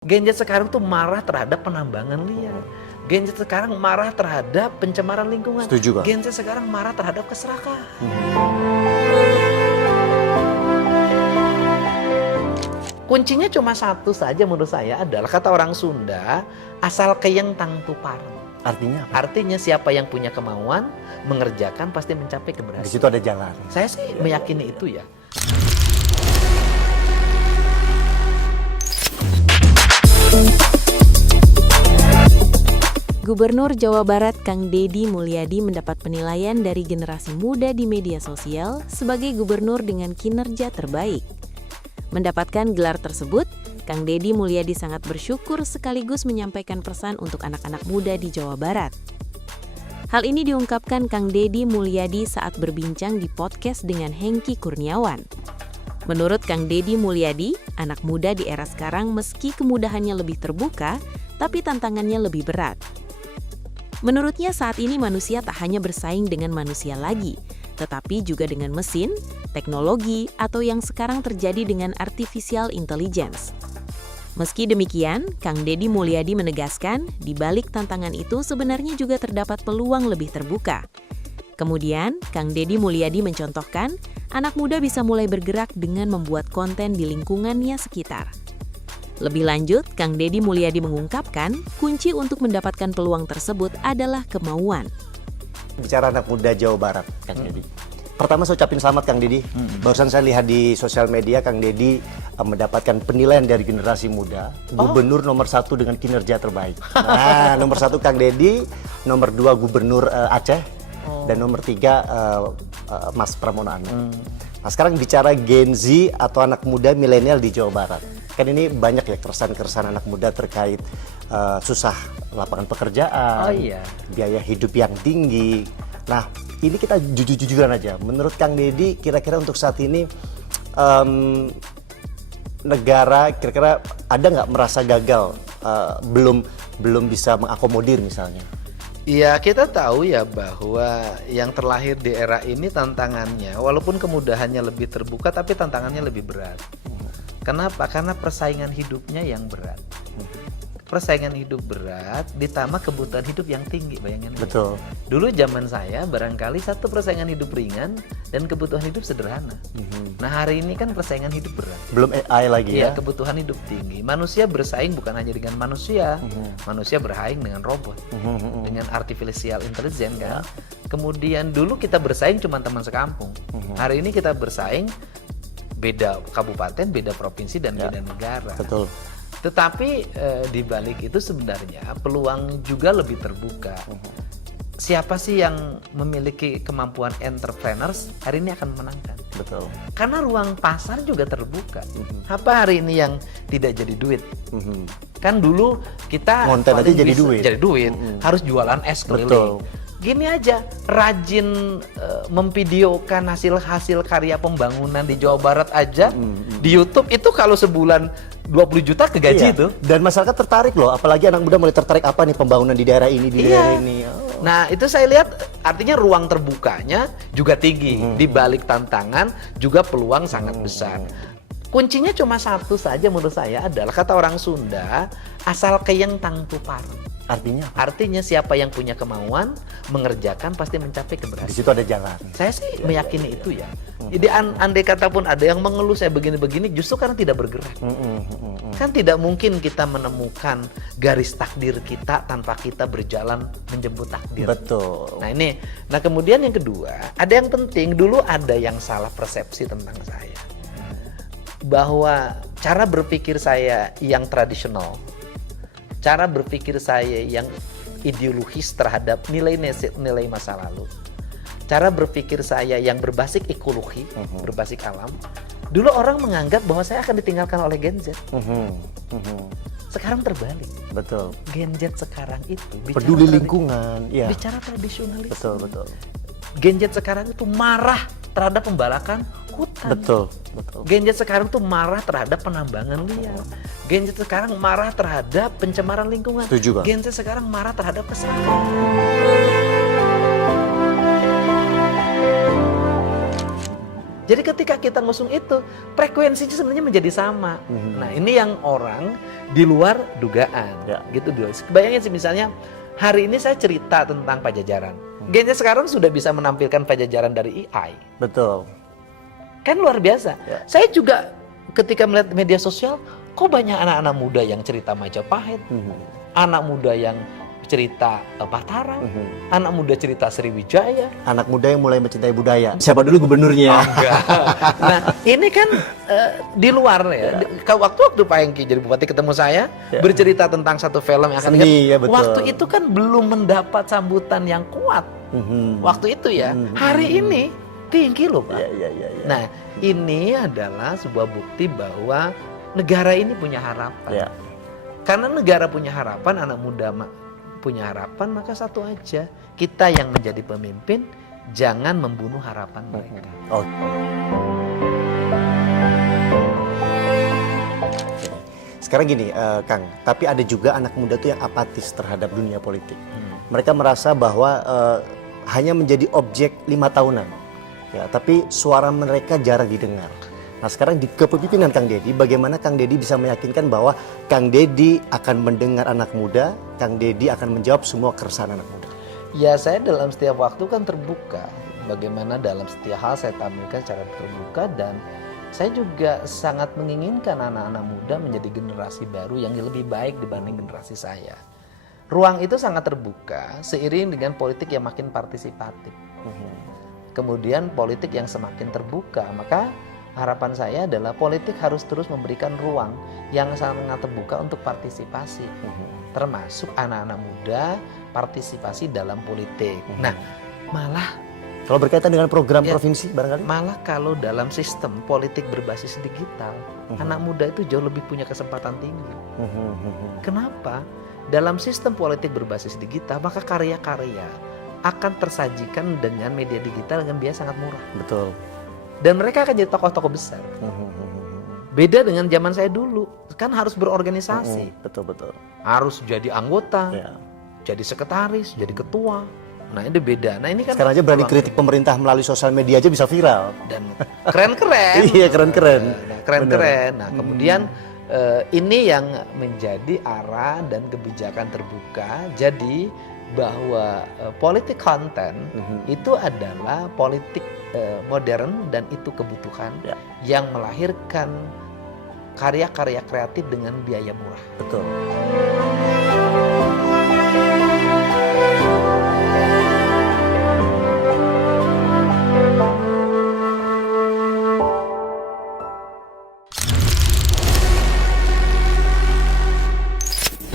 Gen Z sekarang tuh marah terhadap penambangan liar. Gen Z sekarang marah terhadap pencemaran lingkungan. Setuju, Kak. Gen Z sekarang marah terhadap keserakahan. Kuncinya cuma satu saja menurut saya adalah kata orang Sunda, asal keyeng tang tupareng. Artinya apa? Artinya siapa yang punya kemauan, mengerjakan pasti mencapai Di keberhasilan. situ ada jalan. Saya sih meyakini itu ya. Gubernur Jawa Barat Kang Deddy Mulyadi mendapat penilaian dari generasi muda di media sosial sebagai gubernur dengan kinerja terbaik. Mendapatkan gelar tersebut, Kang Deddy Mulyadi sangat bersyukur sekaligus menyampaikan pesan untuk anak-anak muda di Jawa Barat. Hal ini diungkapkan Kang Deddy Mulyadi saat berbincang di podcast dengan Hengky Kurniawan. Menurut Kang Deddy Mulyadi, anak muda di era sekarang meski kemudahannya lebih terbuka, tapi tantangannya lebih berat. Menurutnya saat ini manusia tak hanya bersaing dengan manusia lagi, tetapi juga dengan mesin, teknologi, atau yang sekarang terjadi dengan artificial intelligence. Meski demikian, Kang Deddy Mulyadi menegaskan, di balik tantangan itu sebenarnya juga terdapat peluang lebih terbuka. Kemudian, Kang Deddy Mulyadi mencontohkan, anak muda bisa mulai bergerak dengan membuat konten di lingkungannya sekitar. Lebih lanjut, Kang Deddy Mulyadi mengungkapkan, kunci untuk mendapatkan peluang tersebut adalah kemauan. Bicara anak muda Jawa Barat, Kang Deddy. Pertama saya ucapin selamat Kang Deddy. Barusan saya lihat di sosial media Kang Deddy mendapatkan penilaian dari generasi muda, gubernur nomor 1 dengan kinerja terbaik. Nah, nomor 1 Kang Deddy, nomor 2 gubernur Aceh, dan nomor 3 Mas Pramono Anung. Nah, sekarang bicara Gen Z atau anak muda milenial di Jawa Barat. Kan ini banyak ya keresahan-keresahan anak muda terkait susah lapangan pekerjaan, biaya hidup yang tinggi. Nah, ini kita jujur-jujuran aja. Menurut Kang Deddy, kira-kira untuk saat ini negara kira-kira ada nggak merasa gagal, belum bisa mengakomodir misalnya? Ya, kita tahu ya bahwa yang terlahir di era ini tantangannya, walaupun kemudahannya lebih terbuka, tapi tantangannya lebih berat. Kenapa? Karena persaingan hidupnya yang berat. Persaingan hidup berat ditambah kebutuhan hidup yang tinggi, bayangin. Betul. Dulu zaman saya barangkali satu persaingan hidup ringan dan kebutuhan hidup sederhana. Nah, hari ini kan persaingan hidup berat. Belum AI lagi ya? Kebutuhan hidup tinggi. Manusia bersaing bukan hanya dengan manusia, manusia bersaing dengan robot, dengan artificial intelligence kan. Kemudian dulu kita bersaing cuma teman sekampung. Hari ini kita bersaing beda kabupaten, beda provinsi, dan beda negara. Betul. Tetapi di balik itu sebenarnya peluang juga lebih terbuka. Siapa sih yang memiliki kemampuan entrepreneurs hari ini akan menangkan. Betul. Karena ruang pasar juga terbuka. Apa hari ini yang tidak jadi duit? Kan dulu kita konten aja jadi duit. Jadi duit. Harus jualan es keliling. Betul. Gini aja, rajin memvideokan hasil-hasil karya pembangunan di Jawa Barat aja di YouTube itu kalau sebulan 20 juta kegaji itu. Dan masyarakat tertarik loh, apalagi anak muda mulai tertarik apa nih pembangunan di daerah ini, di daerah ini. Nah, itu saya lihat artinya ruang terbukanya juga tinggi. Di balik tantangan juga peluang sangat besar. Kuncinya cuma satu saja menurut saya adalah kata orang Sunda, asal keyeng tang tupareng. Artinya? Artinya siapa yang punya kemauan, mengerjakan pasti mencapai keberhasilan. Di situ ada jalan. Saya sih meyakini itu ya. Jadi andai kata pun ada yang mengeluh saya begini-begini, justru karena tidak bergerak. Kan tidak mungkin kita menemukan garis takdir kita tanpa kita berjalan menjemput takdir. Betul. Nah kemudian yang kedua, ada yang penting, dulu ada yang salah persepsi tentang saya. Bahwa cara berpikir saya yang tradisional, cara berpikir saya yang ideologis terhadap nilai masa lalu, cara berpikir saya yang berbasis ekologi, berbasis alam, dulu orang menganggap bahwa saya akan ditinggalkan oleh Gen Z. Sekarang terbalik. Betul. Gen Z sekarang itu peduli lingkungan, bicara tradisionalis. Betul. Gen Z sekarang itu marah terhadap pembalakan hutan. Betul. Gen Z sekarang tuh marah terhadap penambangan liar. Gen Z sekarang marah terhadap pencemaran lingkungan. Setuju, Kak. Gen Z sekarang marah terhadap keserakahan. Jadi ketika kita ngusung itu, frekuensinya sebenarnya menjadi sama. Nah, ini yang orang di luar dugaan. Ya. Gitu dulu. Bayangin sih misalnya hari ini saya cerita tentang Pajajaran. Kayaknya sekarang sudah bisa menampilkan Pajajaran dari AI. Betul. Kan luar biasa. Ya. Saya juga ketika melihat media sosial, kok banyak anak-anak muda yang cerita Majapahit, anak muda yang cerita Mataram, anak muda cerita Sriwijaya. Anak muda yang mulai mencintai budaya. Siapa dulu gubernurnya? Nah, ini kan di luar ya. Waktu Pak Hengki jadi bupati ketemu saya, bercerita tentang satu film yang akan Seni, ya betul. waktu itu kan belum mendapat sambutan yang kuat. Waktu itu ya. Hari ini tinggi loh, Pak. Ya. Nah, ini adalah sebuah bukti bahwa negara ini punya harapan. Ya. Karena negara punya harapan, anak muda punya harapan, maka satu aja, kita yang menjadi pemimpin jangan membunuh harapan mereka. Oh. Sekarang gini, Kang, tapi ada juga anak muda tuh yang apatis terhadap dunia politik. Mereka merasa bahwa hanya menjadi objek 5 tahunan, ya, tapi suara mereka jarang didengar. Nah, sekarang di kepemimpinan Kang Deddy, bagaimana Kang Deddy bisa meyakinkan bahwa Kang Deddy akan mendengar anak muda, Kang Deddy akan menjawab semua keresahan anak muda? Ya, saya dalam setiap waktu kan terbuka. Bagaimana dalam setiap hal saya tampilkan secara terbuka, dan saya juga sangat menginginkan anak-anak muda menjadi generasi baru yang lebih baik dibanding generasi saya. Ruang itu sangat terbuka seiring dengan politik yang makin partisipatif. Kemudian politik yang semakin terbuka, maka harapan saya adalah politik harus terus memberikan ruang yang sangat terbuka untuk partisipasi, termasuk anak-anak muda partisipasi dalam politik. Nah, malah Kalau berkaitan dengan program provinsi barangkali? malah kalau dalam sistem politik berbasis digital, anak muda itu jauh lebih punya kesempatan tinggi. Kenapa? Dalam sistem politik berbasis digital, maka karya-karya akan tersajikan dengan media digital dengan biaya sangat murah. Betul. Dan mereka akan jadi tokoh-tokoh besar. Beda dengan zaman saya dulu, kan harus berorganisasi. Betul. Harus jadi anggota, Ya. jadi sekretaris, jadi ketua. Nah, ini beda. Nah, ini kan Sekarang aja berani kritik pemerintah melalui sosial media aja bisa viral. dan keren-keren. Iya, keren-keren. Nah, keren-keren. Nah, kemudian ini yang menjadi arah dan kebijakan terbuka. Jadi bahwa politik konten itu adalah politik modern, dan itu kebutuhan yang melahirkan karya-karya kreatif dengan biaya murah. Betul.